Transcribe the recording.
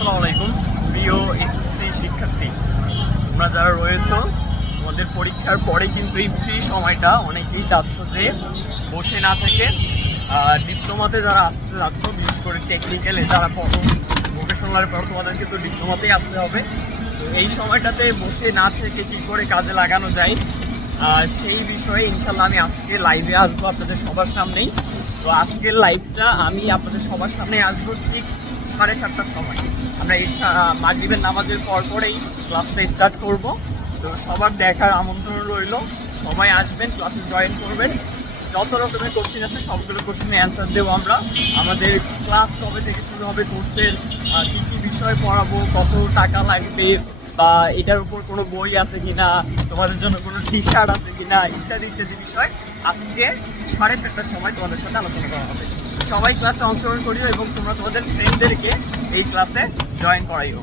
আসসালামু আলাইকুম প্রিয় এসএসসি শিক্ষার্থী, তোমরা যারা রয়েছো তোমাদের পরীক্ষার পরে কিন্তু এই ফ্রি সময়টা অনেকেই চাচ্ছ যে বসে না থেকে ডিপ্লোমাতে যারা আসতে যাচ্ছ, বিশেষ করে টেকনিক্যালে যারা পড়ো, ভোকেশনালের পর তোমাদের কিন্তু ডিপ্লোমাতেই আসতে হবে। তো এই সময়টাতে বসে না থেকে কী করে কাজে লাগানো যায় সেই বিষয়ে ইনশাল্লাহ আমি আজকে লাইভে আসবো আপনাদের সবার সামনেই। তো আজকের লাইভটা আমি আপনাদের সবার সামনে আসবো ঠিক 7:30টার সময়। আমরা এই মাগরিবের নামাজের পরেই ক্লাসটা স্টার্ট করব। তো সবার দেখার আমন্ত্রণ রইল, সবাই আসবেন, ক্লাসে জয়েন করবেন। যত রকমের কোশ্চেন আছে সবগুলো কোশ্চেনের অ্যান্সার দেবো আমরা। আমাদের ক্লাস কবে থেকে শুরু হবে, কোর্সের কী কী বিষয় পড়াবো, কত টাকা লাগবে, বা এটার উপর কোনো বই আছে কিনা, তোমাদের জন্য কোনো টি শার্ট আছে কিনা, ইত্যাদি ইত্যাদি বিষয় আজকে 7:30টার সময় তোমাদের সাথে আলোচনা করা হবে। সবাই ক্লাসে অংশগ্রহণ করিও এবং তোমরা তোমাদের ফ্রেন্ডদেরকে এই ক্লাসে জয়েন করাইও।